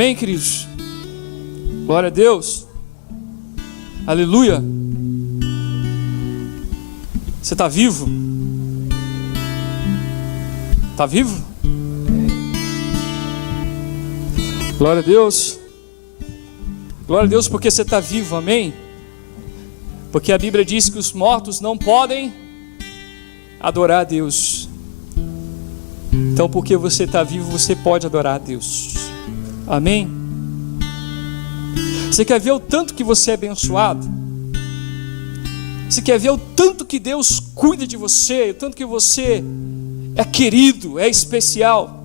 Amém, queridos? Glória a Deus. Aleluia. Você está vivo? Está vivo? Glória a Deus. Glória a Deus porque você está vivo, amém? Porque a Bíblia diz que os mortos não podem adorar a Deus. Então, porque você está vivo, você pode adorar a Deus. Amém? Você quer ver o tanto que você é abençoado? Você quer ver o tanto que Deus cuida de você, o tanto que você é querido, é especial?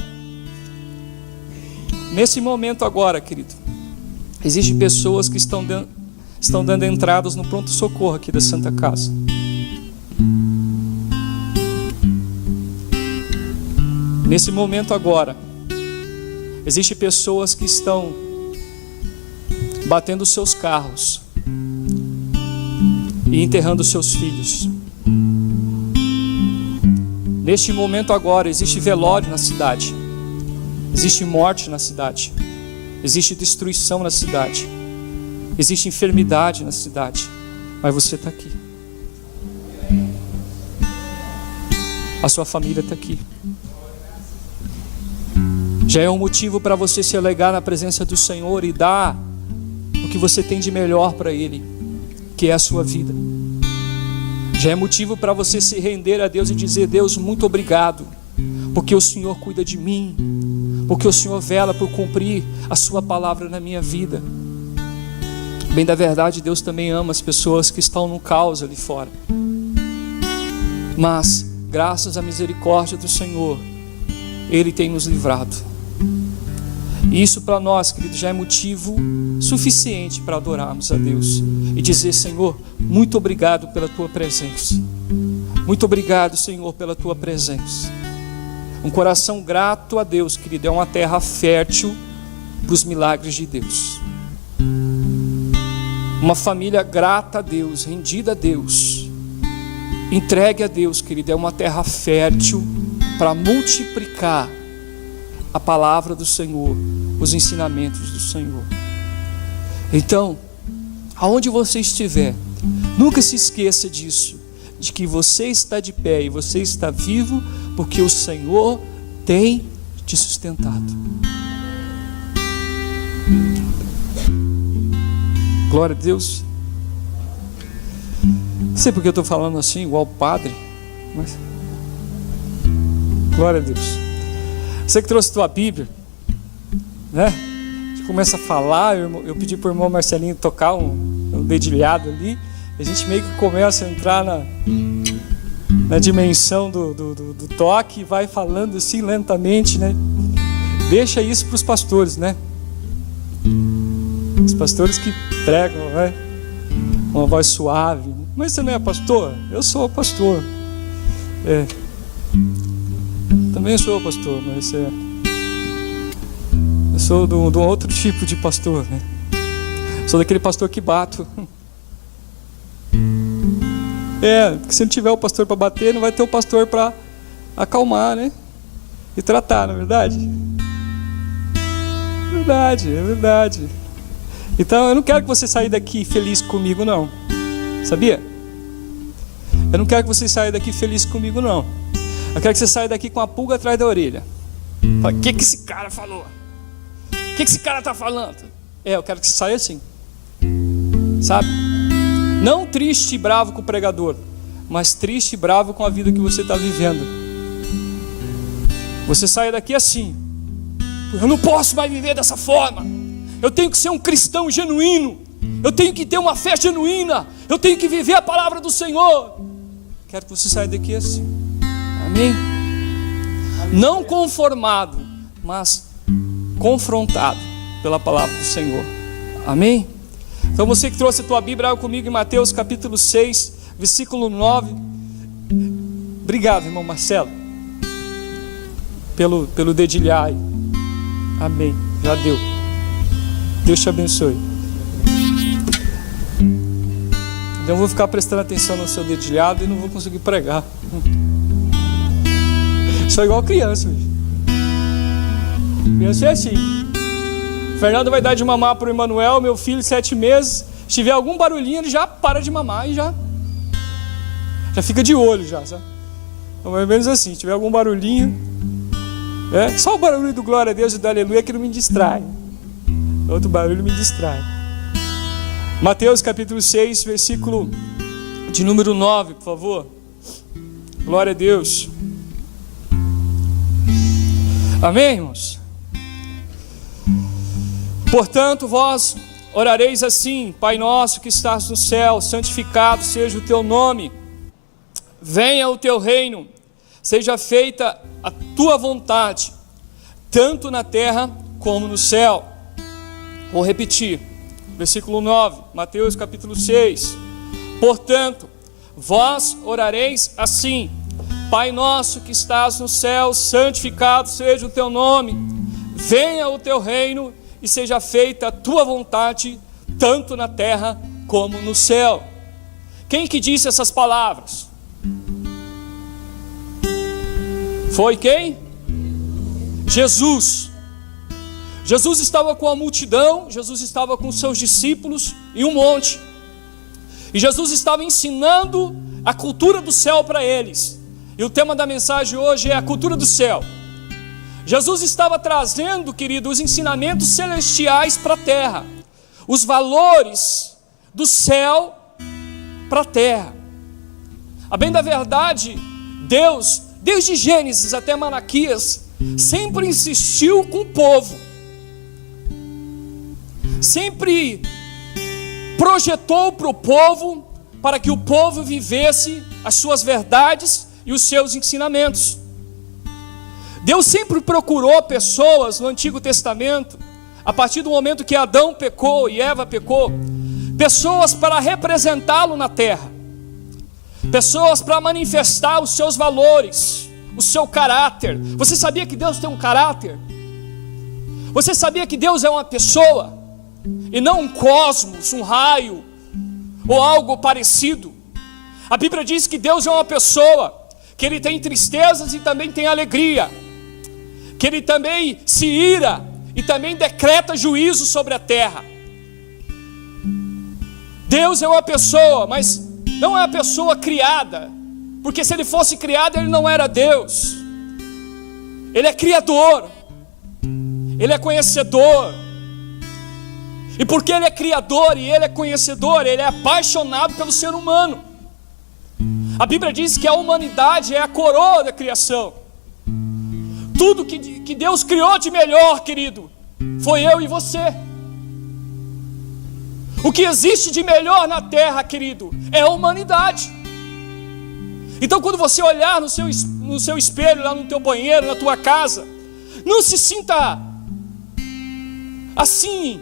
Nesse momento agora, querido, existem pessoas que estão dando entradas no pronto-socorro aqui da Santa Casa. Nesse momento agora, existem pessoas que estão batendo seus carros e enterrando seus filhos. Neste momento agora, existe velório na cidade, existe morte na cidade, existe destruição na cidade, existe enfermidade na cidade, mas você está aqui. A sua família está aqui. Já é um motivo para você se alegar na presença do Senhor e dar o que você tem de melhor para Ele, que é a sua vida. Já é motivo para você se render a Deus e dizer: Deus, muito obrigado, porque o Senhor cuida de mim, porque o Senhor vela por cumprir a sua palavra na minha vida. Bem da verdade, Deus também ama as pessoas que estão no caos ali fora, mas graças à misericórdia do Senhor, Ele tem nos livrado. E isso para nós, querido, já é motivo suficiente para adorarmos a Deus e dizer: Senhor, muito obrigado pela Tua presença. Muito obrigado, Senhor, pela Tua presença. Um coração grato a Deus, querido, é uma terra fértil para os milagres de Deus. Uma família grata a Deus, rendida a Deus, entregue a Deus, querido, é uma terra fértil para multiplicar a palavra do Senhor, os ensinamentos do Senhor. Então, aonde você estiver, nunca se esqueça disso, de que você está de pé e você está vivo, porque o Senhor tem te sustentado. Glória a Deus. Não sei porque eu estou falando assim, igual padre, mas glória a Deus. Você que trouxe a tua Bíblia, né? A gente começa a falar, eu pedi para o irmão Marcelinho tocar um dedilhado ali, a gente meio que começa a entrar na dimensão do toque e vai falando assim lentamente, né? Deixa isso para os pastores, né? Os pastores que pregam, né? Uma voz suave. Mas você não é pastor? Eu sou pastor. Também sou pastor, mas eu sou de um outro tipo de pastor, né? Sou daquele pastor que bato. Porque se não tiver o pastor para bater, não vai ter o pastor para acalmar, né? E tratar, não é verdade? É verdade. Então eu não quero que você saia daqui feliz comigo, não. Sabia? Eu não quero que você saia daqui feliz comigo, não. Eu quero que você saia daqui com a pulga atrás da orelha. Fala: o que esse cara falou? O que esse cara está falando? Eu quero que você saia assim, sabe? Não triste e bravo com o pregador, mas triste e bravo com a vida que você está vivendo. Você saia daqui assim: eu não posso mais viver dessa forma. Eu tenho que ser um cristão genuíno. Eu tenho que ter uma fé genuína. Eu tenho que viver a palavra do Senhor. Quero que você saia daqui assim. Amém? Não conformado, mas confrontado pela palavra do Senhor. Amém? Então você que trouxe a tua Bíblia, abre comigo em Mateus capítulo 6, versículo 9. Obrigado, irmão Marcelo, pelo dedilhar aí. Amém, já deu. Deus te abençoe. Eu vou ficar prestando atenção no seu dedilhado e não vou conseguir pregar. Sou igual criança. Criança é assim. Fernando vai dar de mamar para o Emanuel, meu filho, 7 meses. Se tiver algum barulhinho, ele já para de mamar e já fica de olho já, sabe? Mais ou menos assim, se tiver algum barulhinho, só o barulho do glória a Deus e do aleluia que não me distrai. Outro barulho me distrai. Mateus capítulo 6, versículo de número 9, por favor. Glória a Deus. Amém, irmãos? Portanto, vós orareis assim: Pai nosso que estás no céu, santificado seja o teu nome. Venha o teu reino, seja feita a tua vontade, tanto na terra como no céu. Vou repetir, versículo 9, Mateus capítulo 6. Portanto, vós orareis assim: Pai nosso que estás no céu, santificado seja o teu nome. Venha o teu reino e seja feita a tua vontade, tanto na terra como no céu. Quem que disse essas palavras? Foi quem? Jesus. Jesus estava com a multidão, Jesus estava com seus discípulos em um monte. E Jesus estava ensinando a cultura do céu para eles. E o tema da mensagem hoje é a cultura do céu. Jesus estava trazendo, querido, os ensinamentos celestiais para a terra, os valores do céu para a terra. A bem da verdade, Deus, desde Gênesis até Malaquias, sempre insistiu com o povo, sempre projetou para o povo, para que o povo vivesse as suas verdades e os seus ensinamentos. Deus sempre procurou pessoas no Antigo Testamento, a partir do momento que Adão pecou e Eva pecou, pessoas para representá-lo na terra, pessoas para manifestar os seus valores, o seu caráter. Você sabia que Deus tem um caráter? Você sabia que Deus é uma pessoa e não um cosmos, um raio ou algo parecido? A Bíblia diz que Deus é uma pessoa, que Ele tem tristezas e também tem alegria, que Ele também se ira e também decreta juízo sobre a terra. Deus é uma pessoa, mas não é uma pessoa criada, porque se Ele fosse criado, Ele não era Deus. Ele é criador, Ele é conhecedor, e porque Ele é criador e Ele é conhecedor, Ele é apaixonado pelo ser humano. A Bíblia diz que a humanidade é a coroa da criação. Tudo que Deus criou de melhor, querido, foi eu e você. O que existe de melhor na terra, querido, é a humanidade. Então, quando você olhar no seu espelho, lá no teu banheiro, na tua casa, não se sinta assim,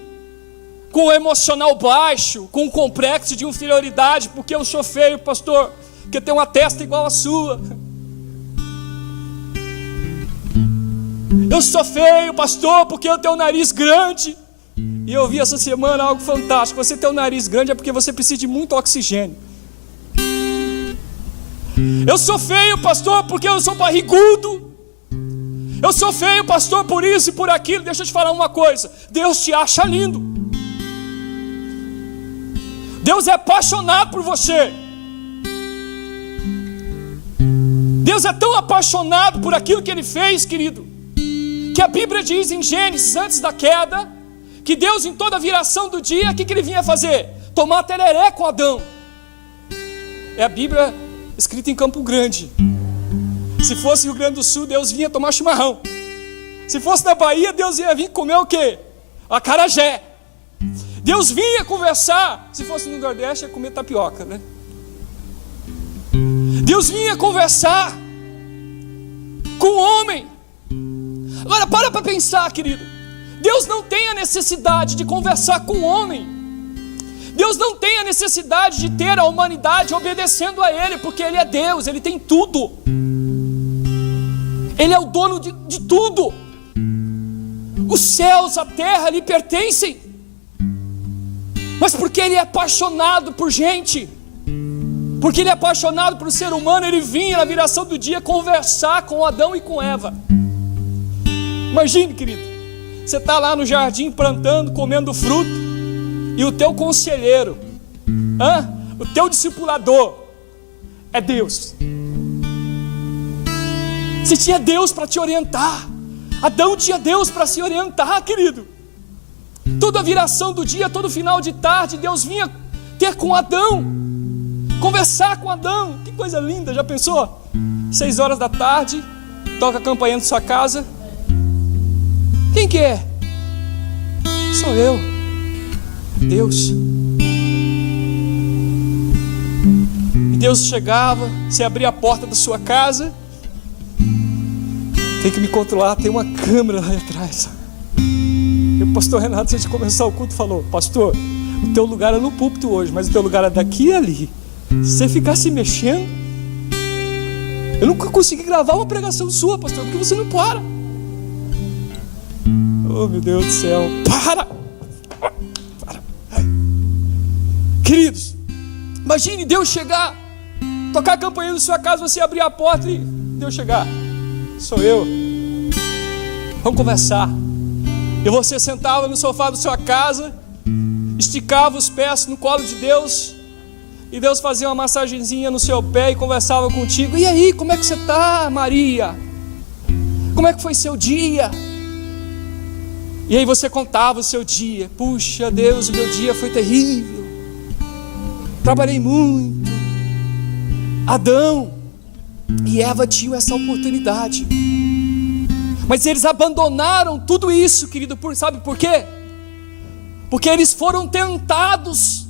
com o emocional baixo, com o complexo de inferioridade, porque eu sou feio, pastor, porque eu tenho uma testa igual a sua. Eu sou feio, pastor, porque eu tenho um nariz grande. E eu vi essa semana algo fantástico: você tem um nariz grande é porque você precisa de muito oxigênio. Eu sou feio, pastor, porque eu sou barrigudo. Eu sou feio, pastor, por isso e por aquilo. Deixa eu te falar uma coisa: Deus te acha lindo. Deus é apaixonado por você. Deus é tão apaixonado por aquilo que Ele fez, querido, que a Bíblia diz em Gênesis, antes da queda, que Deus, em toda a viração do dia, o que Ele vinha fazer? Tomar tereré com Adão. É a Bíblia escrita em Campo Grande. Se fosse Rio Grande do Sul, Deus vinha tomar chimarrão. Se fosse na Bahia, Deus ia vir comer o quê? Acarajé. Deus vinha conversar. Se fosse no Nordeste, ia comer tapioca, né? Deus vinha conversar com o homem. Agora para pensar, querido. Deus não tem a necessidade de conversar com o homem. Deus não tem a necessidade de ter a humanidade obedecendo a Ele, porque Ele é Deus, Ele tem tudo. Ele é o dono de tudo. Os céus, a terra lhe pertencem. Mas porque Ele é apaixonado por gente, porque Ele é apaixonado por ser humano, Ele vinha na viração do dia conversar com Adão e com Eva. Imagine, querido, Você está lá no jardim plantando, comendo fruto, e o teu conselheiro, o teu discipulador é Deus. Você tinha Deus para te orientar. Adão tinha Deus para se orientar, querido. Toda viração do dia, todo final de tarde, Deus vinha ter com Adão, conversar com Adão. Que coisa linda, já pensou? 6 horas da tarde, toca a campainha da sua casa. Quem que é? Sou eu, Deus. E Deus chegava, você abria a porta da sua casa. Tem que me controlar, tem uma câmera lá atrás. E o pastor Renato, antes de começar o culto, falou: pastor, o teu lugar é no púlpito hoje, mas o teu lugar é daqui e ali. Se você ficar se mexendo, eu nunca consegui gravar uma pregação sua, pastor, porque você não para. Oh, meu Deus do céu, para. Queridos, imagine Deus chegar, tocar a campainha da sua casa, você abrir a porta e Deus chegar: sou eu, vamos conversar. E você sentava no sofá da sua casa, esticava os pés no colo de Deus, e Deus fazia uma massagenzinha no seu pé e conversava contigo. E aí, como é que você está, Maria? Como é que foi seu dia? E aí você contava o seu dia. Puxa Deus, o meu dia foi terrível, trabalhei muito. Adão e Eva tinham essa oportunidade, mas eles abandonaram tudo isso, querido, sabe por quê? Porque eles foram tentados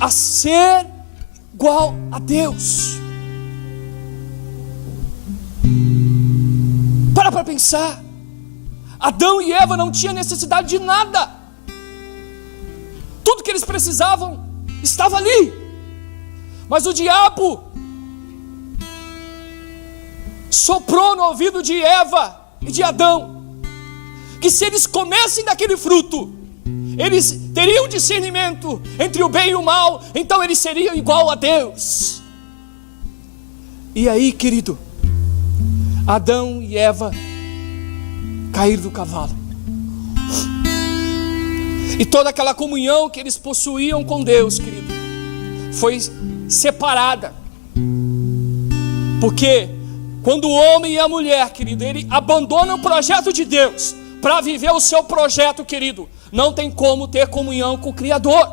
a ser igual a Deus. Para pensar. Adão e Eva não tinham necessidade de nada. Tudo que eles precisavam estava ali. Mas o diabo soprou no ouvido de Eva e de Adão que se eles comessem daquele fruto, eles teriam discernimento entre o bem e o mal, então eles seriam igual a Deus. E aí, querido, Adão e Eva caíram do cavalo, e toda aquela comunhão que eles possuíam com Deus, querido, foi separada. Porque quando o homem e a mulher, querido, ele abandona o projeto de Deus para viver o seu projeto, querido, não tem como ter comunhão com o Criador.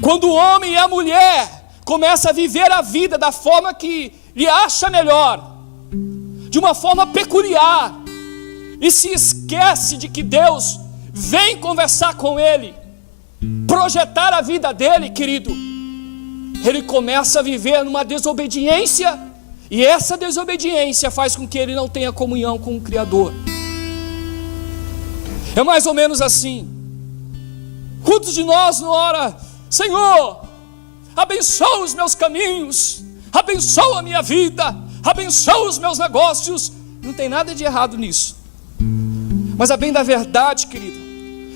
Quando o homem e a mulher começam a viver a vida da forma que lhe acha melhor, de uma forma peculiar, e se esquece de que Deus vem conversar com ele, projetar a vida dele, querido, ele começa a viver numa desobediência, e essa desobediência faz com que ele não tenha comunhão com o Criador. É mais ou menos assim. Quantos de nós não ora: Senhor, abençoa os meus caminhos, abençoa a minha vida, abençoa os meus negócios. Não tem nada de errado nisso, mas a bem da verdade, querido,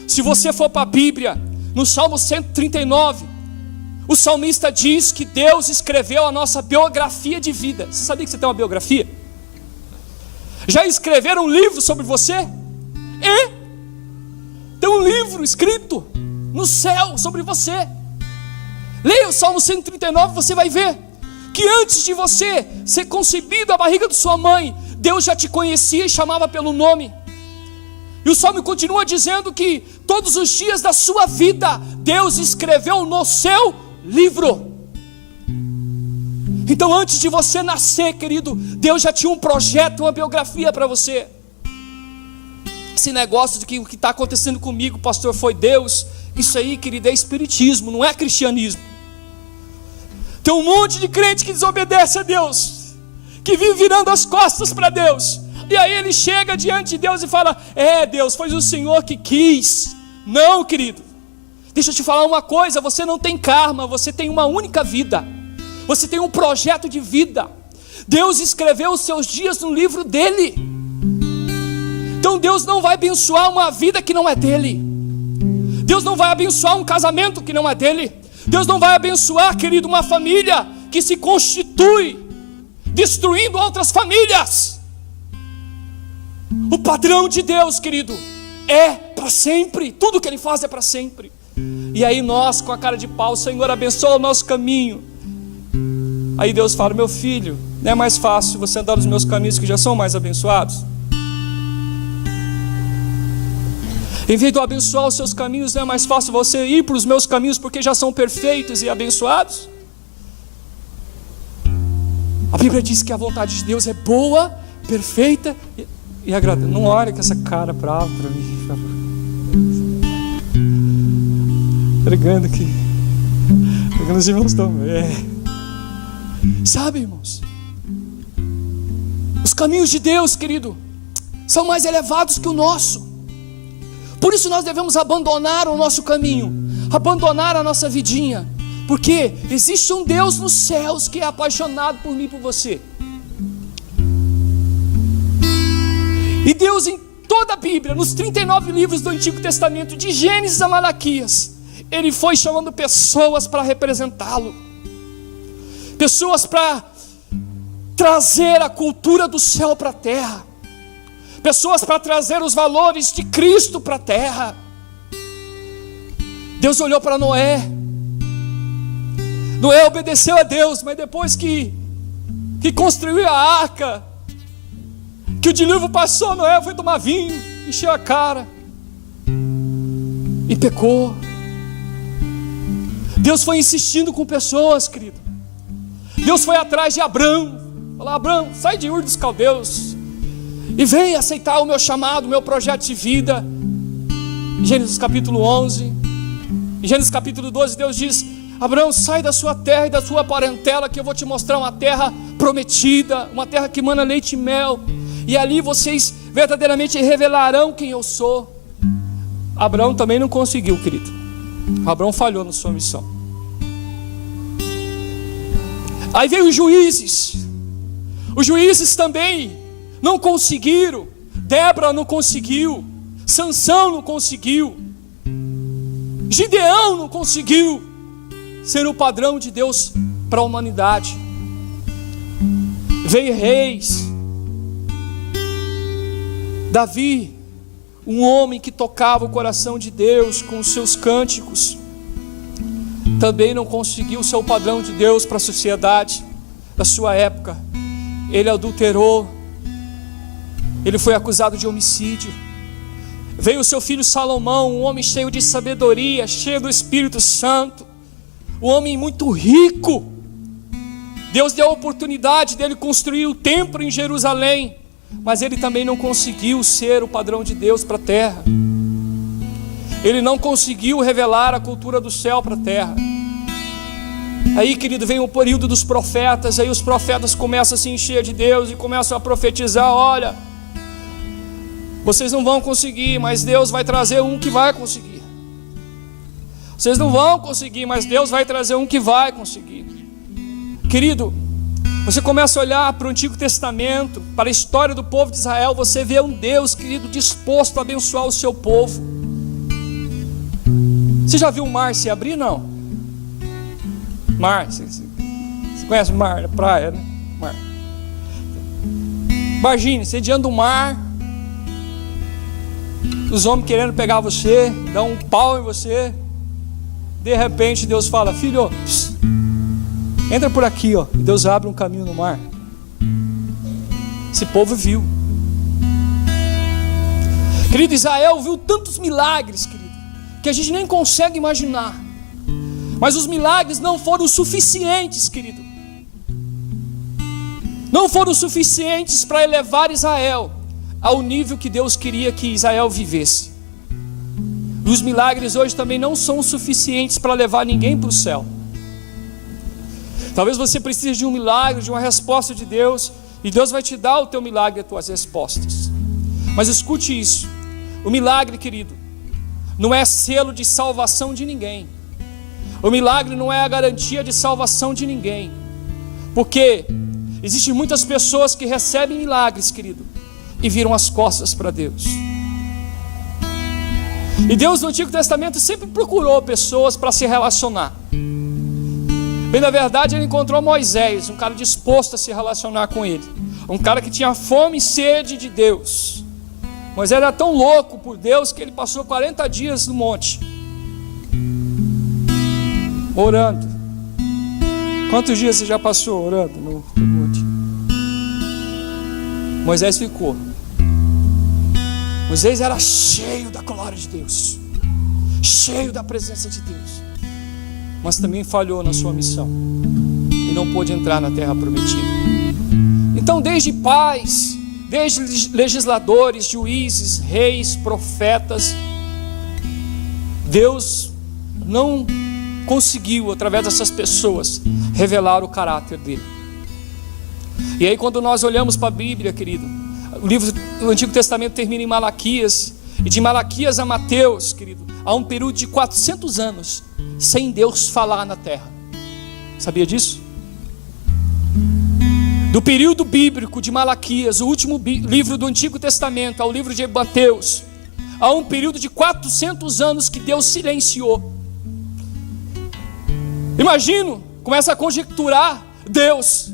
se você for para a Bíblia, no Salmo 139, o salmista diz que Deus escreveu a nossa biografia de vida. Você sabia que você tem uma biografia? Já escreveram um livro sobre você? Tem um livro escrito no céu sobre você. Leia o Salmo 139, você vai ver que antes de você ser concebido na barriga de sua mãe, Deus já te conhecia e chamava pelo nome. E o Salmo continua dizendo que todos os dias da sua vida, Deus escreveu no seu livro. Então antes de você nascer, querido, Deus já tinha um projeto, uma biografia para você. Esse negócio de que o que está acontecendo comigo, pastor, foi Deus, isso aí, querido, é espiritismo, não é cristianismo. Tem um monte de crente que desobedece a Deus, que vive virando as costas para Deus, e aí ele chega diante de Deus e fala: Deus, foi o Senhor que quis. Não, querido, deixa eu te falar uma coisa, você não tem karma, você tem uma única vida, você tem um projeto de vida. Deus escreveu os seus dias no livro dele. Então Deus não vai abençoar uma vida que não é dele. Deus não vai abençoar um casamento que não é dele. Deus não vai abençoar, querido, uma família que se constitui destruindo outras famílias. O padrão de Deus, querido, é para sempre. Tudo que Ele faz é para sempre. E aí nós, com a cara de pau, Senhor, abençoa o nosso caminho. Aí Deus fala: meu filho, não é mais fácil você andar nos meus caminhos, que já são mais abençoados? Em vez de eu abençoar os seus caminhos, não é mais fácil você ir para os meus caminhos, porque já são perfeitos e abençoados? A Bíblia diz que a vontade de Deus é boa, perfeita e agradável. Não olha com essa cara brava para mim, por favor. Pregando aqui. Pregando os irmãos também. Sabe, irmãos, os caminhos de Deus, querido, são mais elevados que o nosso. Por isso nós devemos abandonar o nosso caminho, abandonar a nossa vidinha, porque existe um Deus nos céus que é apaixonado por mim e por você. E Deus, em toda a Bíblia, nos 39 livros do Antigo Testamento, de Gênesis a Malaquias, Ele foi chamando pessoas para representá-lo, pessoas para trazer a cultura do céu para a terra, pessoas para trazer os valores de Cristo para a terra. Deus olhou para Noé. Noé obedeceu a Deus, mas depois que construiu a arca, que o dilúvio passou, Noé foi tomar vinho, encheu a cara e pecou. Deus foi insistindo com pessoas, querido. Deus foi atrás de Abrão, falou: Abrão, sai de Ur dos Caldeus e vem aceitar o meu chamado, o meu projeto de vida. Gênesis capítulo 11, em Gênesis capítulo 12, Deus diz: Abraão, sai da sua terra e da sua parentela, que eu vou te mostrar uma terra prometida, uma terra que emana leite e mel, e ali vocês verdadeiramente revelarão quem eu sou. Abraão também não conseguiu, querido. Abraão falhou na sua missão. Aí veio os juízes. Os juízes também não conseguiram. Débora não conseguiu. Sansão não conseguiu. Gideão não conseguiu ser o padrão de Deus para a humanidade. Veio reis. Davi, um homem que tocava o coração de Deus com os seus cânticos, também não conseguiu ser o padrão de Deus para a sociedade da sua época. Ele adulterou, ele foi acusado de homicídio. Veio o seu filho Salomão, um homem cheio de sabedoria, cheio do Espírito Santo, um homem muito rico. Deus deu a oportunidade dele construir o templo em Jerusalém, mas ele também não conseguiu ser o padrão de Deus para a terra. Ele não conseguiu revelar a cultura do céu para a terra. Aí, querido, vem o período dos profetas. Aí os profetas começam a se encher de Deus e começam a profetizar: olha, vocês não vão conseguir, mas Deus vai trazer um que vai conseguir. Vocês não vão conseguir, mas Deus vai trazer um que vai conseguir. Querido, você começa a olhar para o Antigo Testamento, para a história do povo de Israel, você vê um Deus, querido, disposto a abençoar o seu povo. Você já viu o mar se abrir? Não. Mar, você conhece o mar, a praia, né? Mar. Imagine, você diante do mar, os homens querendo pegar você, dar um pau em você. De repente Deus fala: filho, entra por aqui, ó. E Deus abre um caminho no mar. Esse povo viu. Querido, Israel viu tantos milagres, querido, que a gente nem consegue imaginar. Mas os milagres não foram suficientes, querido. Não foram suficientes para elevar Israel ao nível que Deus queria que Israel vivesse. Os milagres hoje também não são suficientes para levar ninguém para o céu. Talvez você precise de um milagre, de uma resposta de Deus, e Deus vai te dar o teu milagre e as tuas respostas. Mas escute isso: o milagre, querido, não é selo de salvação de ninguém. O milagre não é a garantia de salvação de ninguém. Porque existem muitas pessoas que recebem milagres, querido, e viram as costas para Deus. E Deus no Antigo Testamento sempre procurou pessoas para se relacionar. Bem, na verdade, Ele encontrou Moisés, um cara disposto a se relacionar com Ele, um cara que tinha fome e sede de Deus. Moisés era tão louco por Deus que ele passou 40 dias no monte, orando. Quantos dias você já passou orando no monte? Moisés ficou. Moisés era cheio da glória de Deus, cheio da presença de Deus, mas também falhou na sua missão e não pôde entrar na terra prometida. Então, desde pais, desde legisladores, juízes, reis, profetas, Deus não conseguiu, através dessas pessoas, revelar o caráter dele. E aí, quando nós olhamos para a Bíblia, querido, o livro do Antigo Testamento termina em Malaquias, e de Malaquias a Mateus, querido, há um período de 400 anos sem Deus falar na terra. Sabia disso? Do período bíblico de Malaquias, o último livro do Antigo Testamento, ao livro de Mateus, há um período de 400 anos que Deus silenciou. Imagino, começa a conjecturar Deus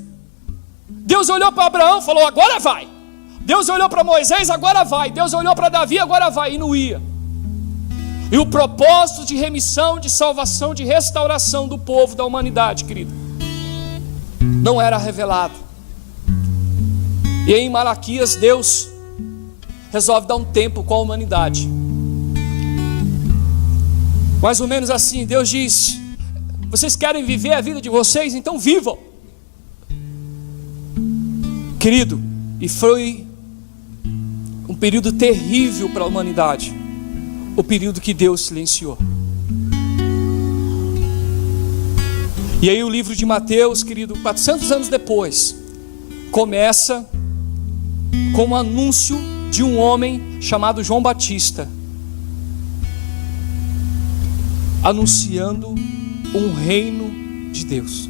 olhou para Abraão e falou: agora vai. Deus olhou para Moisés, agora vai. Deus olhou para Davi, agora vai, e não ia. E o propósito de remissão, de salvação, de restauração do povo, da humanidade, querido, não era revelado. E aí em Malaquias, Deus resolve dar um tempo com a humanidade. Mais ou menos assim, Deus diz: vocês querem viver a vida de vocês? Então vivam. Querido, e foi um período terrível para a humanidade, o período que Deus silenciou. E aí o livro de Mateus, querido, 400 anos depois, começa com um anúncio de um homem chamado João Batista, anunciando um reino de Deus.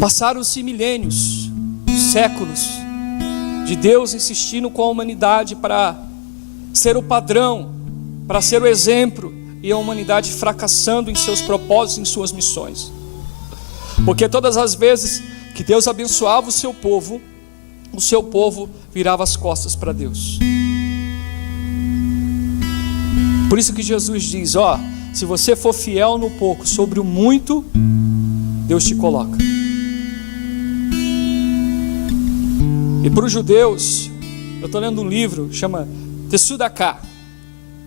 Passaram-se milênios, séculos, de Deus insistindo com a humanidade para ser o padrão, para ser o exemplo, e a humanidade fracassando em seus propósitos, em suas missões. Porque todas as vezes que Deus abençoava o seu povo virava as costas para Deus. Por isso que Jesus diz: se você for fiel no pouco, sobre o muito, Deus te coloca. E para os judeus, eu estou lendo um livro, chama Tsudaká,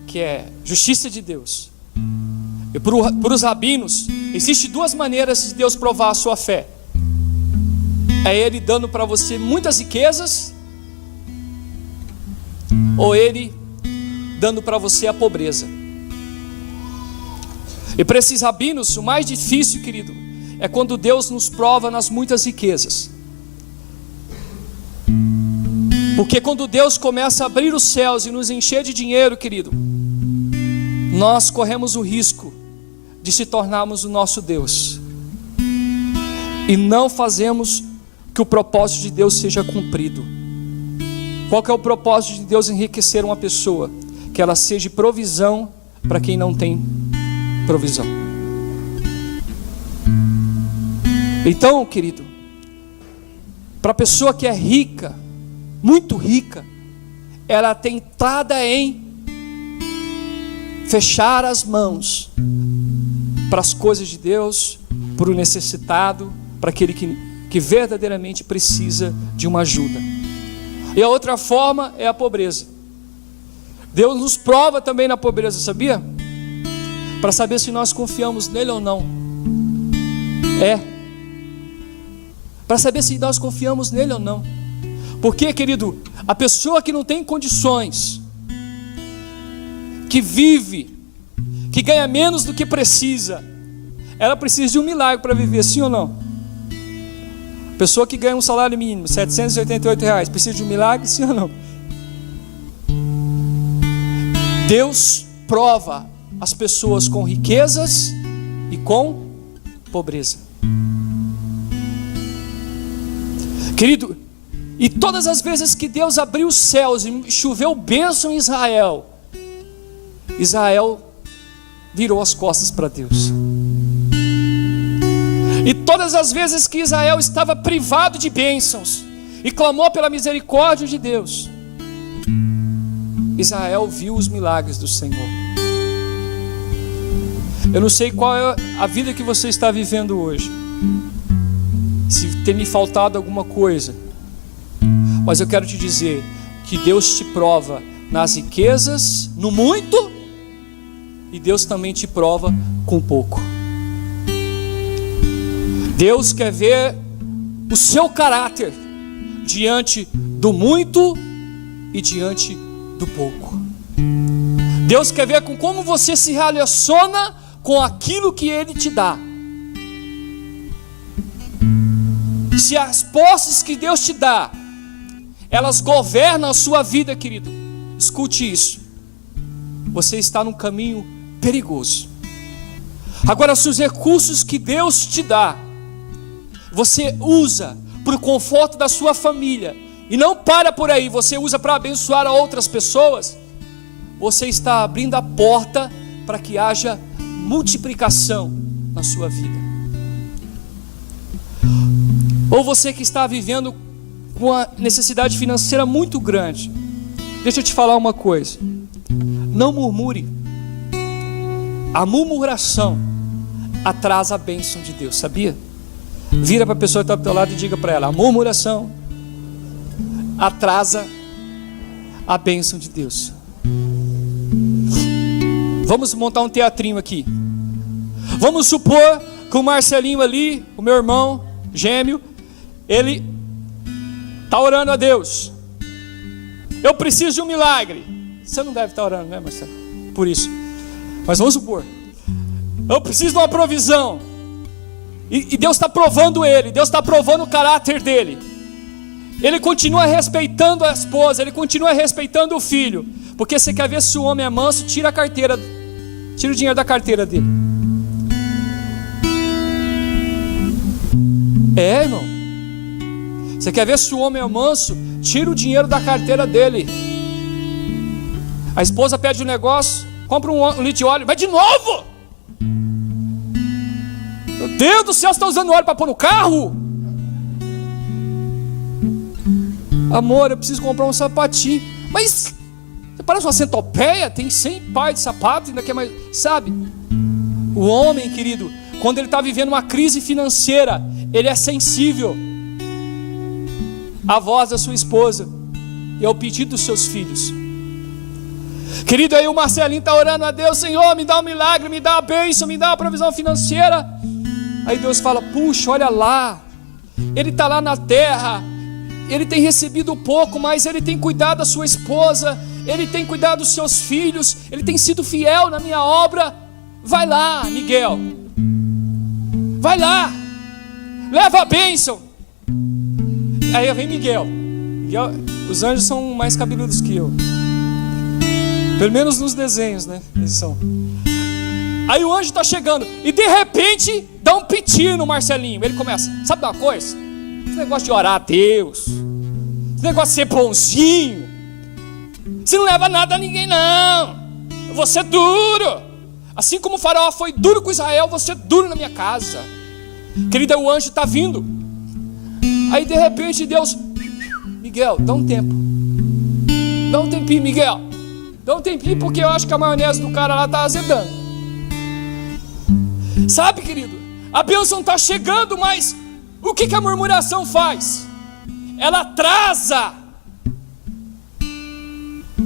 que é Justiça de Deus. E para os rabinos, existem duas maneiras de Deus provar a sua fé: é Ele dando para você muitas riquezas, ou Ele dando para você a pobreza. E para esses rabinos, o mais difícil, querido, é quando Deus nos prova nas muitas riquezas. Porque quando Deus começa a abrir os céus e nos encher de dinheiro, querido, nós corremos o risco de se tornarmos o nosso Deus, e não fazemos que o propósito de Deus seja cumprido. Qual que é o propósito de Deus? Enriquecer uma pessoa, que ela seja provisão para quem não tem provisão. Então, querido, para a pessoa que é rica, muito rica, ela tem entrada em fechar as mãos para as coisas de Deus, para o necessitado, para aquele que verdadeiramente precisa de uma ajuda. E a outra forma é a pobreza. Deus nos prova também na pobreza, sabia? Para saber se nós confiamos nele ou não. Para saber se nós confiamos nele ou não. Porque, querido, a pessoa que não tem condições, que vive, que ganha menos do que precisa, ela precisa de um milagre para viver, sim ou não? Pessoa que ganha um salário mínimo, R$788, precisa de um milagre, sim ou não? Deus prova as pessoas com riquezas e com pobreza. Querido, e todas as vezes que Deus abriu os céus e choveu bênção em Israel, Israel virou as costas para Deus. E todas as vezes que Israel estava privado de bênçãos, e clamou pela misericórdia de Deus, Israel viu os milagres do Senhor. Eu não sei qual é a vida que você está vivendo hoje, se tem lhe faltado alguma coisa, mas eu quero te dizer que Deus te prova nas riquezas, no muito, e Deus também te prova com pouco. Deus quer ver o seu caráter diante do muito e diante do pouco. Deus quer ver com como você se relaciona com aquilo que Ele te dá. Se as posses que Deus te dá, elas governam a sua vida, querido, escute isso, você está num caminho perigoso. Agora, se os recursos que Deus te dá, você usa para o conforto da sua família, e não para por aí, você usa para abençoar a outras pessoas, você está abrindo a porta para que haja multiplicação na sua vida. Ou você que está vivendo com uma necessidade financeira muito grande, deixa eu te falar uma coisa, não murmure. A murmuração atrasa a bênção de Deus, sabia? Vira para a pessoa que está do teu lado e diga para ela: a murmuração atrasa a bênção de Deus. Vamos montar um teatrinho aqui. Vamos supor que o Marcelinho ali, o meu irmão gêmeo, ele está orando a Deus. Eu preciso de um milagre. Você não deve estar orando, né, Marcelo? Por isso. Mas vamos supor, eu preciso de uma provisão, e Deus está provando ele, Deus está provando o caráter dele. Ele continua respeitando a esposa, ele continua respeitando o filho, porque você quer ver se o homem é manso, tira o dinheiro da carteira dele. Irmão, você quer ver se o homem é manso, tira o dinheiro da carteira dele. A esposa pede um negócio, compra um litro de óleo, vai de novo. Meu Deus do céu, você está usando óleo para pôr no carro? Amor, eu preciso comprar um sapatinho. Mas você parece uma centopeia, tem 100 pares de sapato, ainda quer mais, sabe? O homem, querido, quando ele está vivendo uma crise financeira, ele é sensível à voz da sua esposa e ao pedido dos seus filhos. Querido, aí o Marcelinho está orando a Deus: Senhor, me dá um milagre, me dá a bênção, me dá uma provisão financeira. Aí Deus fala: puxa, olha lá, ele está lá na terra, ele tem recebido pouco, mas ele tem cuidado da sua esposa, ele tem cuidado dos seus filhos, ele tem sido fiel na minha obra. Vai lá, Miguel, vai lá, leva a bênção. Aí vem Miguel, os anjos são mais cabeludos que eu, pelo menos nos desenhos, né? Eles são. Aí o anjo está chegando e de repente dá um piti no Marcelinho. Ele começa: sabe de uma coisa? Esse negócio de orar a Deus, esse negócio de ser bonzinho, você não leva nada a ninguém, não. Eu vou ser duro. Assim como o faraó foi duro com Israel, eu vou ser duro na minha casa. Querida, o anjo está vindo. Aí de repente Deus: Miguel, dá um tempo, dá um tempinho, Miguel, dá um tempinho, porque eu acho que a maionese do cara lá está azedando. Sabe, querido, a bênção está chegando, mas o que a murmuração faz? Ela atrasa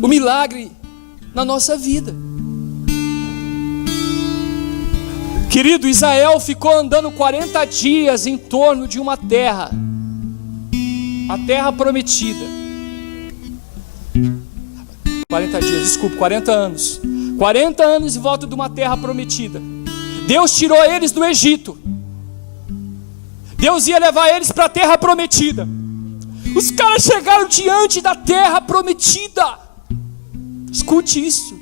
o milagre na nossa vida. Querido, Israel ficou andando 40 dias em torno de uma terra, a terra prometida. 40 dias, desculpa, 40 anos. 40 anos em volta de uma terra prometida. Deus tirou eles do Egito. Deus ia levar eles para a terra prometida. Os caras chegaram diante da terra prometida. Escute isso.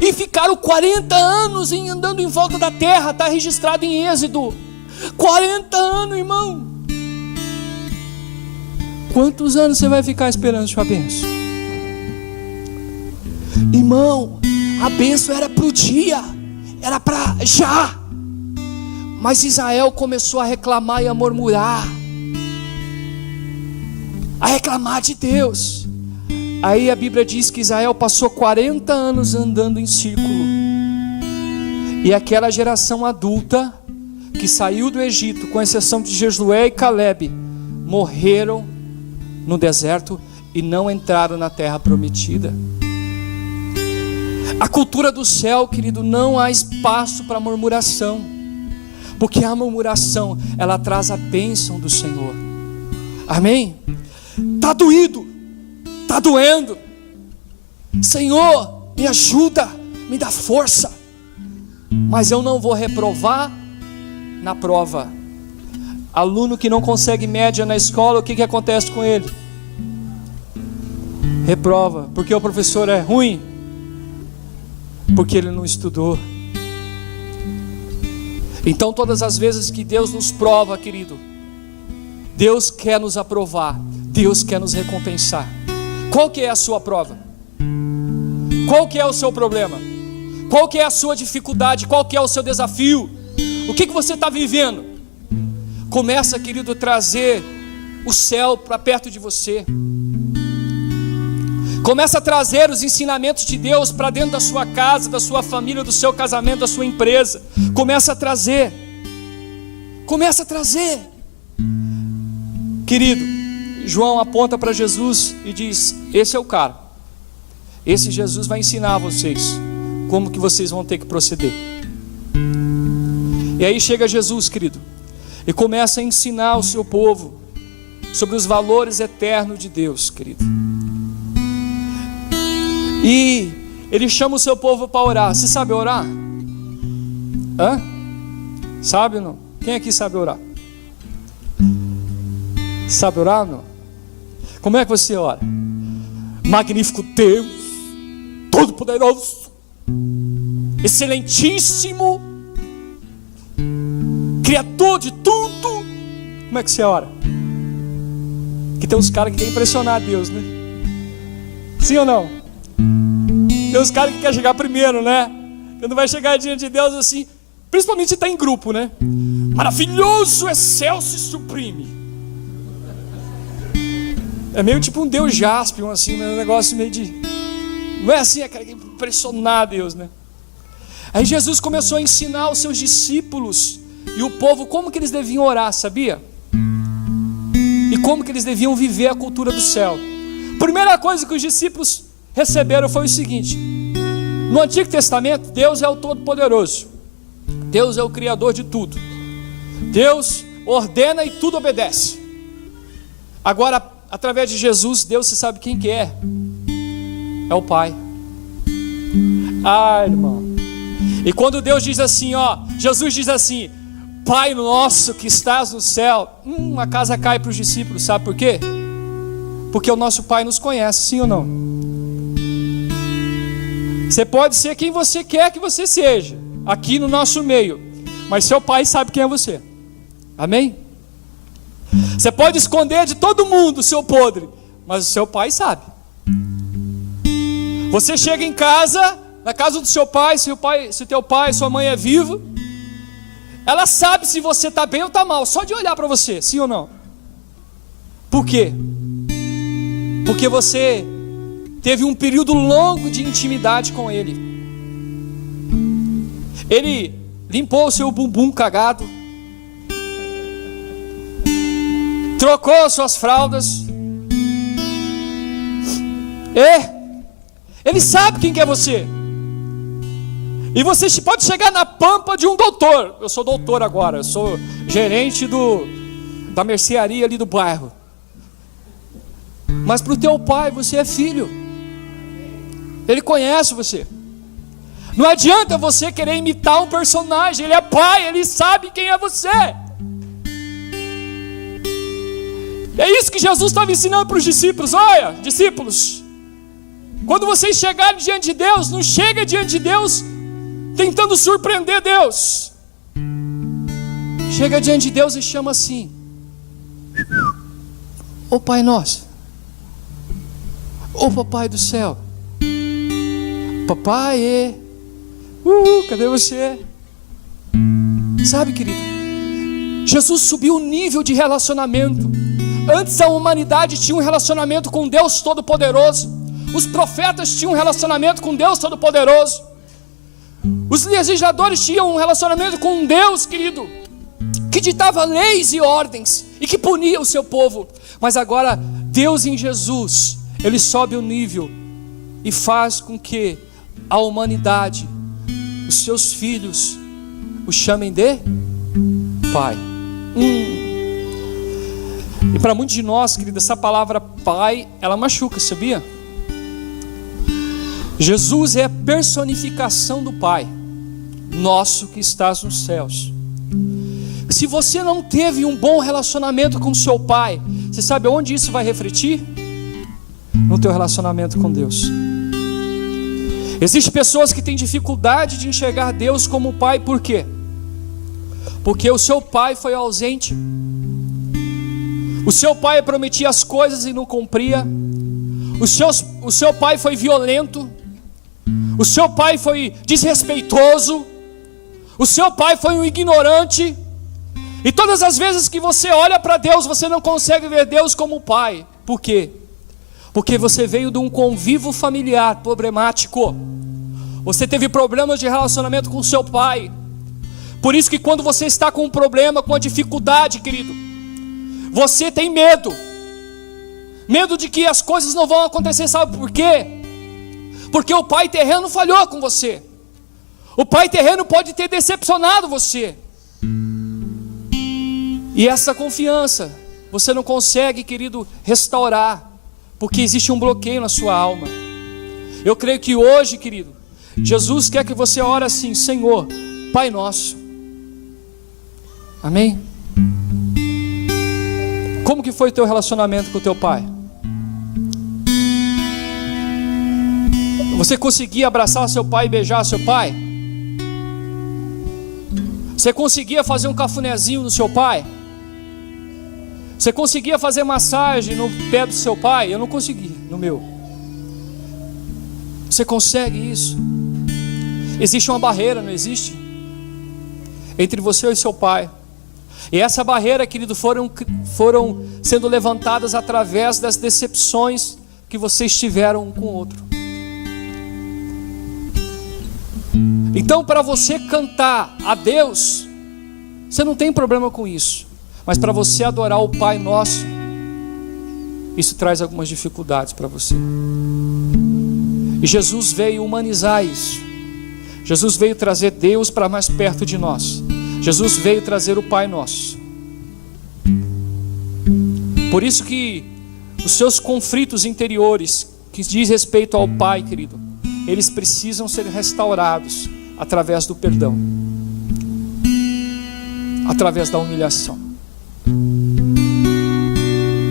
E ficaram 40 anos andando em volta da terra. Está registrado em Êxodo. 40 anos, irmão. Quantos anos você vai ficar esperando sua bênção? Irmão, a bênção era para o dia, era para já. Mas Israel começou a reclamar e a murmurar. a reclamar de Deus. Aí a Bíblia diz que Israel passou 40 anos andando em círculo, e aquela geração adulta que saiu do Egito, com exceção de Josué e Calebe, morreram no deserto e não entraram na terra prometida. A cultura do céu, querido, não há espaço para murmuração, porque a murmuração, ela traz a bênção do Senhor. Amém? Está doído, está doendo, Senhor, me ajuda, me dá força, mas eu não vou reprovar na prova. Aluno que não consegue média na escola, o que acontece com ele? Reprova, porque o professor é ruim, porque ele não estudou. Então todas as vezes que Deus nos prova, querido, Deus quer nos aprovar, Deus quer nos recompensar. Qual que é a sua prova? Qual que é o seu problema? Qual que é a sua dificuldade? Qual que é o seu desafio? O que você está vivendo? Começa, querido, a trazer o céu para perto de você. Começa a trazer os ensinamentos de Deus para dentro da sua casa, da sua família, do seu casamento, da sua empresa. Começa a trazer. Começa a trazer. Querido, João aponta para Jesus e diz: esse é o cara. Esse Jesus vai ensinar vocês como que vocês vão ter que proceder. E aí chega Jesus, querido, e começa a ensinar o seu povo sobre os valores eternos de Deus, querido. E ele chama o seu povo para orar. Você sabe orar? Hã? Sabe ou não? Quem aqui sabe orar? Sabe orar ou não? Como é que você ora? Magnífico Deus, Todo-Poderoso, Excelentíssimo, Criador de tudo. Como é que você ora? Que tem uns caras que querem impressionar Deus, né? Sim ou não? Tem uns caras que querem chegar primeiro, né? Quando vai chegar diante de Deus assim, principalmente se está em grupo, né? Maravilhoso, excelso e sublime. É meio tipo um Deus Jaspion, assim, um negócio meio de... Não é assim, é cara que impressionar Deus, né? Aí Jesus começou a ensinar os seus discípulos e o povo como que eles deviam orar, sabia? E como que eles deviam viver a cultura do céu. Primeira coisa que os discípulos receberam foi o seguinte: no Antigo Testamento, Deus é o Todo-Poderoso, Deus é o Criador de tudo, Deus ordena e tudo obedece. Agora, através de Jesus, Deus, você sabe quem que é? É o Pai. Ah, irmão. E quando Deus diz assim, ó, Jesus diz assim: Pai nosso que estás no céu, a casa cai para os discípulos, sabe por quê? Porque o nosso Pai nos conhece, sim ou não? Você pode ser quem você quer que você seja, aqui no nosso meio, mas seu Pai sabe quem é você. Amém? Você pode esconder de todo mundo o seu podre, mas o seu Pai sabe. Você chega em casa, na casa do seu pai, se teu pai, sua mãe é vivo, ela sabe se você está bem ou está mal, só de olhar para você, sim ou não? Por quê? Porque você teve um período longo de intimidade com ele. Ele limpou o seu bumbum cagado, trocou suas fraldas. Ele sabe quem que é você. E você pode chegar na pampa de um doutor. Eu sou doutor agora, eu sou gerente da mercearia ali do bairro. Mas para o teu pai você é filho. Ele conhece você. Não adianta você querer imitar um personagem. Ele é pai, ele sabe quem é você. É isso que Jesus estava ensinando para os discípulos. Olha, discípulos, quando vocês chegarem diante de Deus, não chega diante de Deus tentando surpreender Deus. Chega diante de Deus e chama assim: ô Pai nosso, ô Papai do céu, papai, cadê você? Sabe, querido, Jesus subiu o nível de relacionamento, Antes a humanidade tinha um relacionamento com Deus Todo-Poderoso. Os profetas tinham um relacionamento com Deus Todo-Poderoso. Os legisladores tinham um relacionamento com um Deus, querido, que ditava leis e ordens e que punia o seu povo. Mas agora Deus em Jesus, Ele sobe o nível e faz com que a humanidade, os seus filhos, o chamem de Pai. E para muitos de nós, querido, essa palavra Pai, ela machuca, sabia? Jesus é a personificação do Pai nosso que estás nos céus. Se você não teve um bom relacionamento com seu pai, você sabe onde isso vai refletir? No teu relacionamento com Deus. Existem pessoas que têm dificuldade de enxergar Deus como pai, por quê? Porque o seu pai foi ausente. O seu pai prometia as coisas e não cumpria. O seu pai foi violento. O seu pai foi desrespeitoso. O seu pai foi um ignorante. E todas as vezes que você olha para Deus, você não consegue ver Deus como pai. Por quê? Porque você veio de um convívio familiar problemático. Você teve problemas de relacionamento com seu pai. Por isso que quando você está com um problema, com uma dificuldade, querido, você tem medo. Medo de que as coisas não vão acontecer, sabe por quê? Porque o pai terreno falhou com você. O pai terreno pode ter decepcionado você. E essa confiança você não consegue, querido, restaurar, porque existe um bloqueio na sua alma. Eu creio que hoje, querido, Jesus quer que você ore assim: Senhor, Pai nosso. Amém? Como que foi o teu relacionamento com o teu pai? Você conseguia abraçar seu pai e beijar seu pai? Você conseguia fazer um cafunézinho no seu pai? Você conseguia fazer massagem no pé do seu pai? Eu não consegui, no meu. Você consegue isso? Existe uma barreira, não existe? Entre você e seu pai. E essa barreira, querido, foram sendo levantadas através das decepções que vocês tiveram um com o outro. Então, para você cantar a Deus, você não tem problema com isso. Mas para você adorar o Pai Nosso, isso traz algumas dificuldades para você. E Jesus veio humanizar isso. Jesus veio trazer Deus para mais perto de nós. Jesus veio trazer o Pai Nosso. Por isso que os seus conflitos interiores, que diz respeito ao Pai, querido, eles precisam ser restaurados através do perdão, através da humilhação.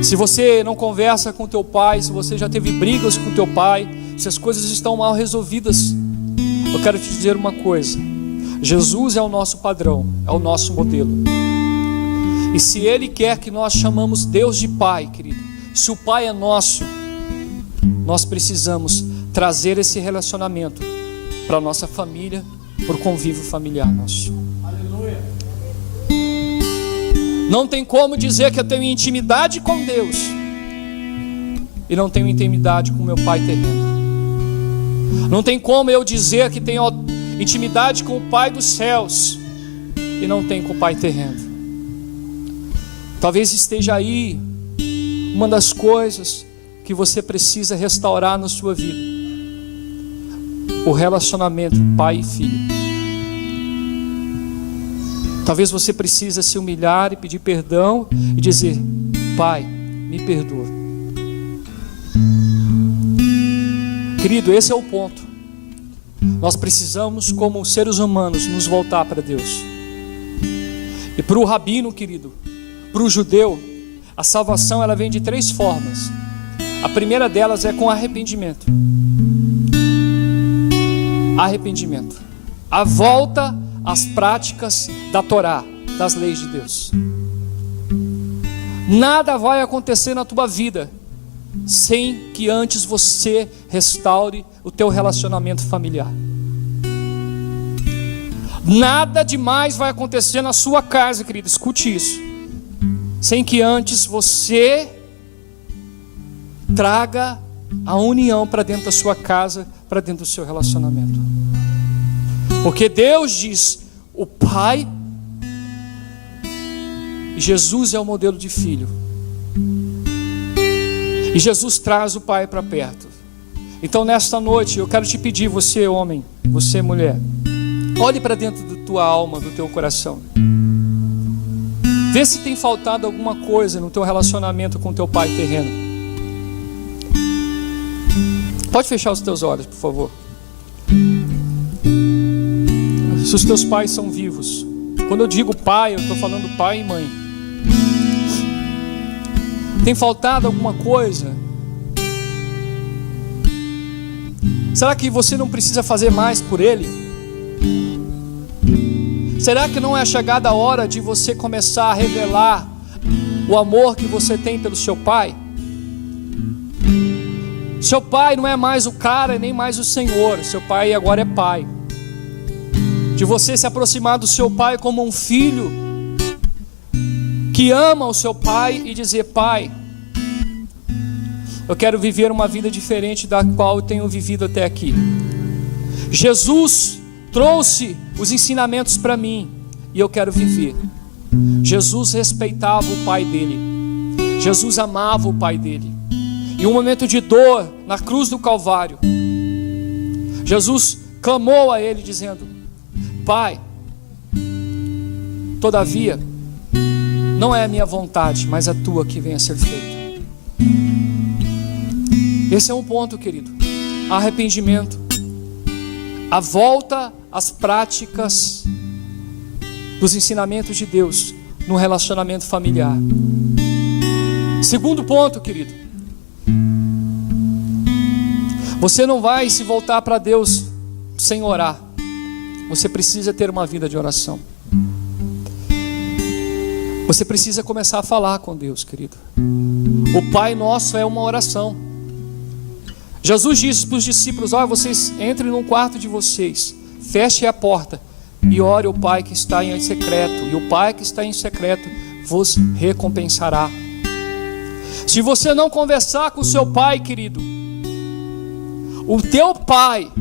Se você não conversa com teu pai, se você já teve brigas com teu pai, se as coisas estão mal resolvidas, eu quero te dizer uma coisa: Jesus é o nosso padrão, é o nosso modelo. E se Ele quer que nós chamamos Deus de Pai, querido, se o Pai é nosso, nós precisamos trazer esse relacionamento para a nossa família, para o convívio familiar nosso. Aleluia. Não tem como dizer que eu tenho intimidade com Deus e não tenho intimidade com meu Pai terreno. Não tem como eu dizer que tenho intimidade com o Pai dos céus e não tenho com o Pai terreno. Talvez esteja aí uma das coisas que você precisa restaurar na sua vida: o relacionamento pai e filho. Talvez você precise se humilhar e pedir perdão e dizer: Pai, me perdoa. Querido, esse é o ponto. Nós precisamos, como seres humanos, nos voltar para Deus. E para o rabino, querido, para o judeu, a salvação ela vem de 3 formas. A primeira delas é com arrependimento. Arrependimento. A volta às práticas da Torá, das leis de Deus. Nada vai acontecer na tua vida sem que antes você restaure o teu relacionamento familiar. Nada demais vai acontecer na sua casa, querido, escute isso. sem que antes você traga a união para dentro da sua casa, para dentro do seu relacionamento. Porque Deus diz, o Pai, e Jesus é o modelo de filho. E Jesus traz o Pai para perto. Então nesta noite eu quero te pedir, você homem, você mulher, olhe para dentro da tua alma, do teu coração. Vê se tem faltado alguma coisa no teu relacionamento com teu pai terreno. Pode fechar os teus olhos, por favor. Se os teus pais são vivos. Quando eu digo pai, eu estou falando pai e mãe. Tem faltado alguma coisa? Será que você não precisa fazer mais por ele? Será que não é chegada a hora de você começar a revelar o amor que você tem pelo seu pai? Seu pai não é mais o cara, nem mais o Senhor. Seu pai agora é pai. De você se aproximar do seu pai como um filho que ama o seu pai e dizer: pai, eu quero viver uma vida diferente da qual eu tenho vivido até aqui. Jesus trouxe os ensinamentos para mim e eu quero viver. Jesus respeitava o pai dele. Jesus amava o pai dele. Em um momento de dor na cruz do Calvário, Jesus clamou a ele dizendo: pai, todavia não é a minha vontade, mas a tua que venha a ser feita. Esse é um ponto, querido. Arrependimento, a volta às práticas dos ensinamentos de Deus no relacionamento familiar. Segundo ponto, querido, você não vai se voltar para Deus sem orar. Você precisa ter uma vida de oração. Você precisa começar a falar com Deus, querido. O Pai Nosso é uma oração. Jesus disse para os discípulos: olha, vocês entrem num quarto de vocês, fechem a porta e ore ao Pai que está em secreto, e o Pai que está em secreto vos recompensará. Se você não conversar com o seu pai, querido, o teu pai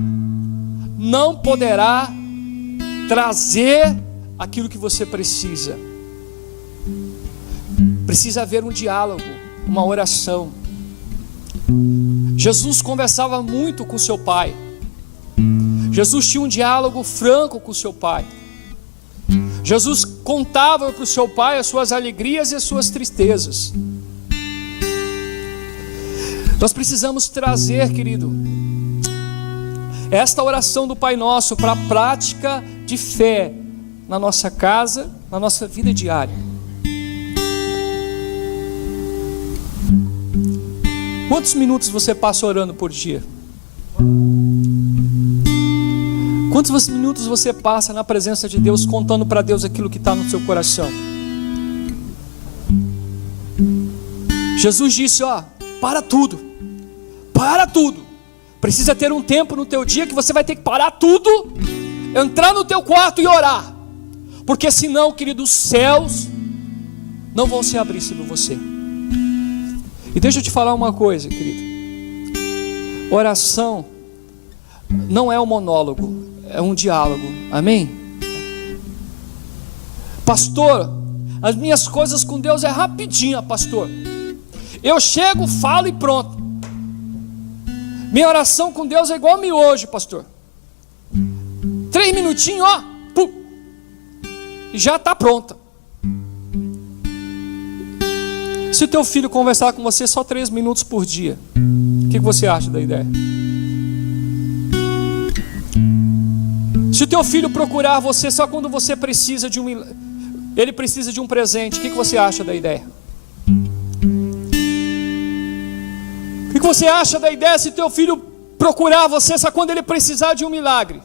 não poderá trazer aquilo que você precisa. Precisa haver um diálogo, uma oração. Jesus conversava muito com seu pai. Jesus tinha um diálogo franco com seu pai. Jesus contava para o seu pai as suas alegrias e as suas tristezas. Nós precisamos trazer, querido, esta oração do Pai Nosso para a prática de fé na nossa casa, na nossa vida diária. Quantos minutos você passa orando por dia? Quantos minutos você passa na presença de Deus, contando para Deus aquilo que está no seu coração? Jesus disse: ó, para tudo, precisa ter um tempo no teu dia que você vai ter que parar tudo, entrar no teu quarto e orar, porque senão, querido, os céus não vão se abrir sobre você. E deixa eu te falar uma coisa, querido, oração não é um monólogo, é um diálogo, amém? Pastor, as minhas coisas com Deus é rapidinho, pastor, eu chego, falo e pronto. Minha oração com Deus é igual miojo, pastor, 3 minutinhos, ó, pum, e já está pronta. Se o teu filho conversar com você só 3 minutos por dia, o que você acha da ideia? Se o teu filho procurar você só quando você precisa de ele precisa de um presente, o que você acha da ideia? O que você acha da ideia se teu filho procurar você só quando ele precisar de um milagre?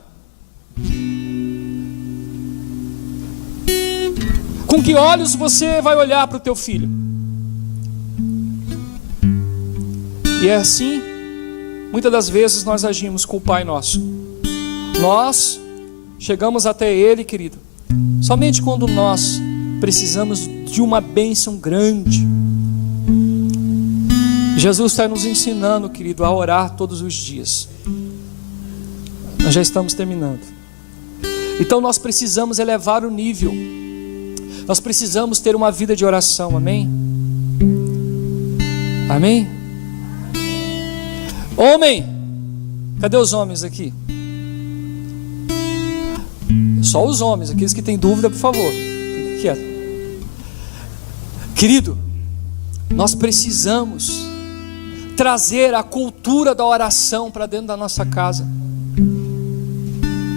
Com que olhos você vai olhar para o teu filho? E é assim, muitas das vezes nós agimos com o Pai Nosso. Nós chegamos até Ele, querido, somente quando nós precisamos de uma bênção grande. Jesus está nos ensinando, querido, a orar todos os dias. Nós já estamos terminando. Então nós precisamos elevar o nível. Nós precisamos ter uma vida de oração, amém? Amém? Homem, cadê os homens aqui? Só os homens, aqueles que têm dúvida, por favor, fique quieto. Querido, nós precisamos trazer a cultura da oração para dentro da nossa casa.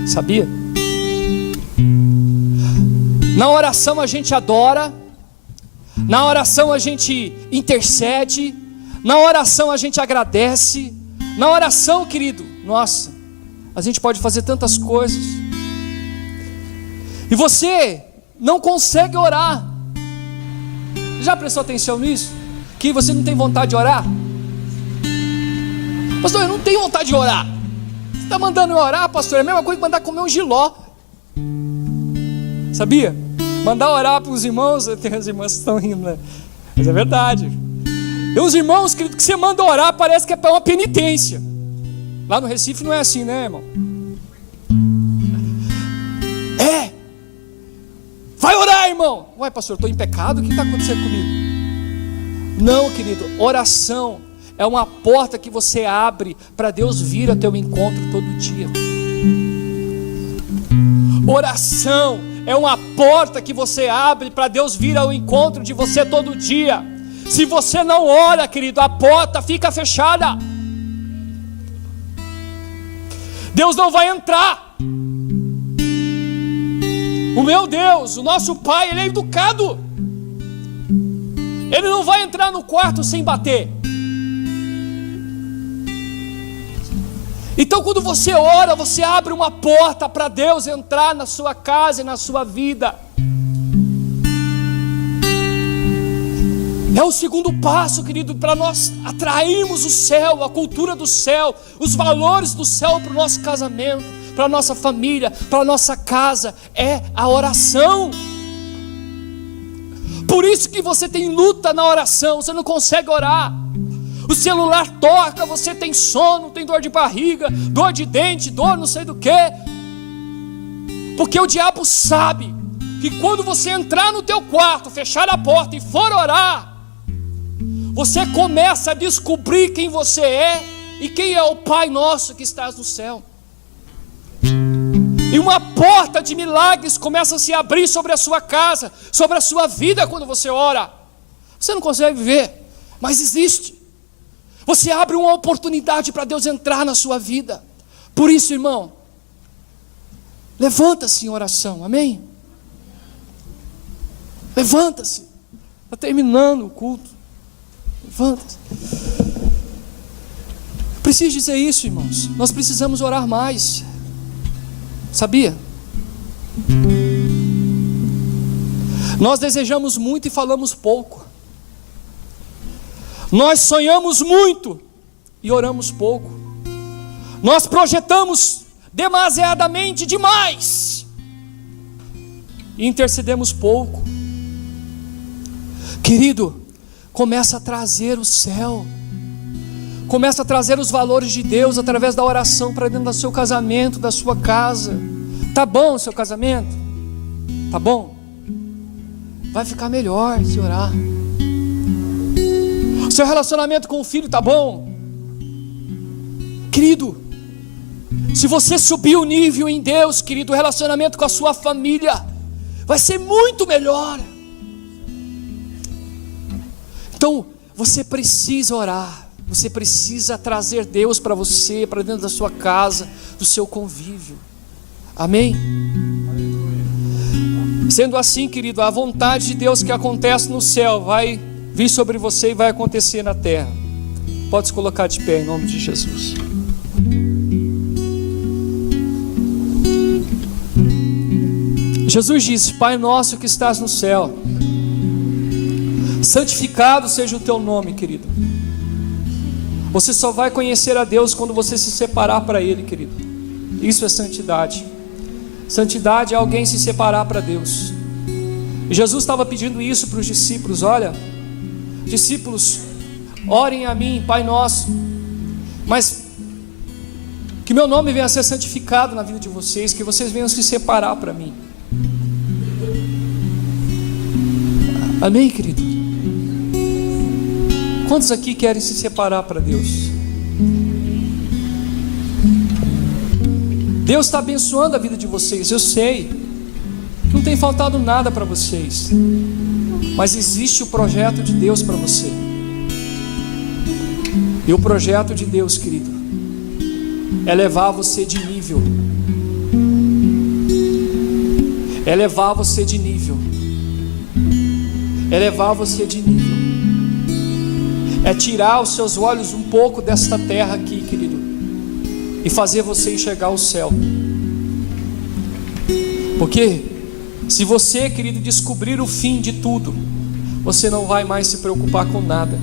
Sabia? Na oração a gente adora, na oração a gente intercede, na oração a gente agradece, na oração, querido, nossa, a gente pode fazer tantas coisas. E você não consegue orar. Já prestou atenção nisso? Que você não tem vontade de orar? Pastor, eu não tenho vontade de orar. Você está mandando eu orar, pastor? É a mesma coisa que mandar comer um jiló. Sabia? Mandar orar para os irmãos. Tem as irmãs que estão rindo, né? Mas é verdade. Tem uns irmãos, querido, que você manda orar, parece que é para uma penitência. Lá no Recife não é assim, né, irmão? É. Vai orar, irmão. Ué, pastor, eu estou em pecado? O que está acontecendo comigo? Não, querido. Oração é uma porta que você abre para Deus vir ao teu encontro todo dia. Oração é uma porta que você abre para Deus vir ao encontro de você todo dia. Se você não ora, querido, a porta fica fechada. Deus não vai entrar. O meu Deus, o nosso Pai, Ele é educado. Ele não vai entrar no quarto sem bater. Então quando você ora, você abre uma porta para Deus entrar na sua casa e na sua vida. É o segundo passo, querido, para nós atrairmos o céu, a cultura do céu, os valores do céu para o nosso casamento, para a nossa família, para a nossa casa, é a oração. Por isso que você tem luta na oração, você não consegue orar. O celular toca, você tem sono, tem dor de barriga, dor de dente, dor não sei do que. Porque o diabo sabe que quando você entrar no teu quarto, fechar a porta e for orar, você começa a descobrir quem você é e quem é o Pai nosso que estás no céu. E uma porta de milagres começa a se abrir sobre a sua casa, sobre a sua vida quando você ora. Você não consegue ver, mas existe. Você abre uma oportunidade para Deus entrar na sua vida. Por isso, irmão, levanta-se em oração, amém? Levanta-se. Está terminando o culto. Levanta-se. Preciso dizer isso, irmãos. Nós precisamos orar mais. Sabia? Nós desejamos muito e falamos pouco. Nós sonhamos muito e oramos pouco. Nós projetamos demasiadamente demais e intercedemos pouco. Querido, começa a trazer o céu. Começa a trazer os valores de Deus através da oração para dentro do seu casamento, da sua casa. Tá bom o seu casamento? Tá bom? Vai ficar melhor se orar. O seu relacionamento com o filho tá bom? Querido, se você subir o nível em Deus, querido, o relacionamento com a sua família vai ser muito melhor. Então, você precisa orar. Você precisa trazer Deus para você, para dentro da sua casa, do seu convívio. Amém? Sendo assim, querido, a vontade de Deus que acontece no céu vai vir sobre você e vai acontecer na terra. Pode se colocar de pé em nome de Jesus. Jesus disse: Pai nosso que estás no céu, santificado seja o teu nome, querido. Você só vai conhecer a Deus quando você se separar para Ele, querido. Isso é santidade. Santidade é alguém se separar para Deus. E Jesus estava pedindo isso para os discípulos: olha, discípulos, orem a mim, Pai nosso, mas que meu nome venha a ser santificado na vida de vocês, que vocês venham se separar para mim. Amém, querido? Quantos aqui querem se separar para Deus? Deus está abençoando a vida de vocês, eu sei que não tem faltado nada para vocês, mas existe o projeto de Deus para você. E o projeto de Deus, querido, é levar você de nível, é levar você de nível, é levar você de nível, é tirar os seus olhos um pouco desta terra aqui, querido, e fazer você enxergar o céu. Porque se você, querido, descobrir o fim de tudo, você não vai mais se preocupar com nada.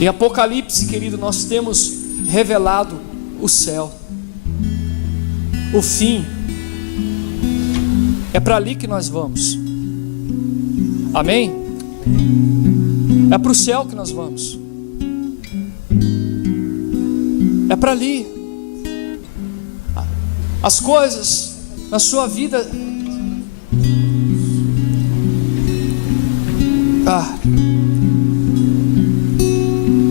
Em Apocalipse, querido, nós temos revelado o céu, o fim. É para ali que nós vamos. Amém? É para o céu que nós vamos. É para ali. As coisas na sua vida,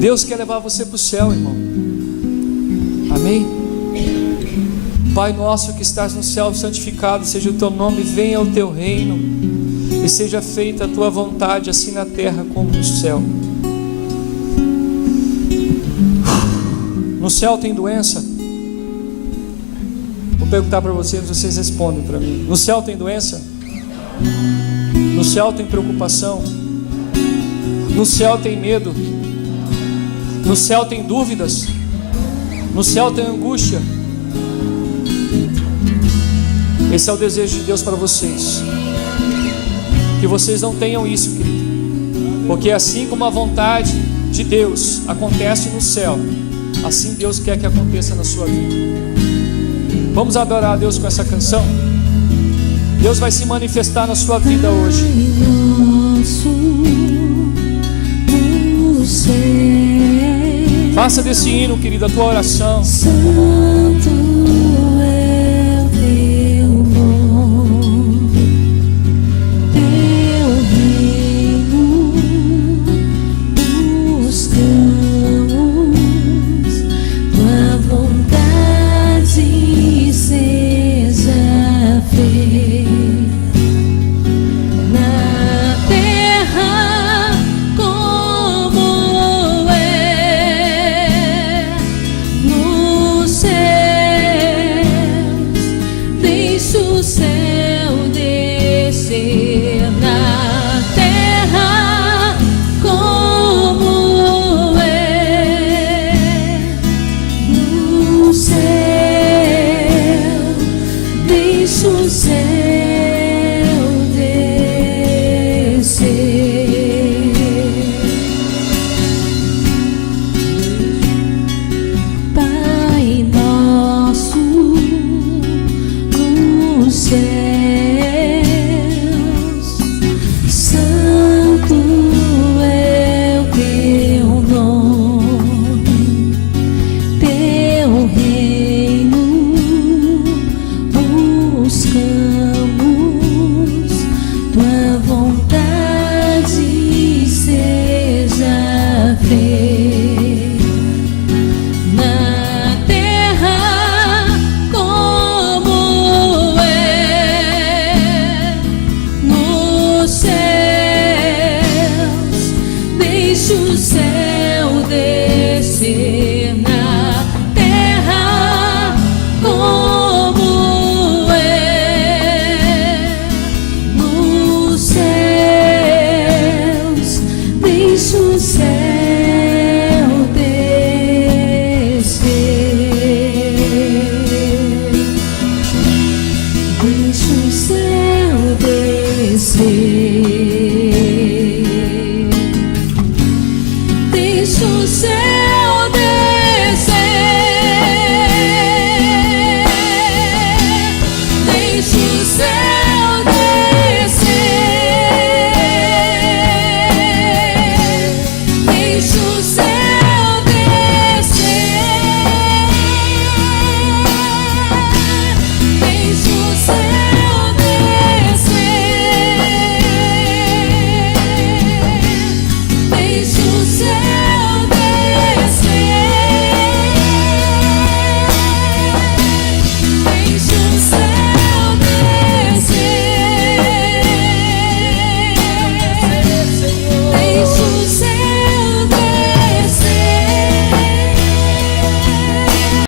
Deus quer levar você para o céu, irmão. Amém? Pai nosso que estás no céu, santificado seja o teu nome, venha o teu reino, e seja feita a tua vontade, assim na terra como no céu. No céu tem doença? Vou perguntar para vocês respondem para mim. No céu tem doença? No céu tem preocupação? No céu tem medo? No céu tem dúvidas? No céu tem angústia? Esse é o desejo de Deus para vocês, que vocês não tenham isso, querido, porque assim como a vontade de Deus acontece no céu, assim Deus quer que aconteça na sua vida. Vamos adorar a Deus com essa canção? Deus vai se manifestar na sua vida hoje. Faça desse hino, querido, a tua oração. Santo é o teu nome, teu reino buscamos, tua vontade seja feita na terra como é nos céus. Deixa o céu descer na terra como é nos céus. Deixa o céu descer. Pai nosso nos céus, santo é o teu nome, teu reino buscamos, tua vontade seja feita na terra como é nos céus. Deixa o céu descer.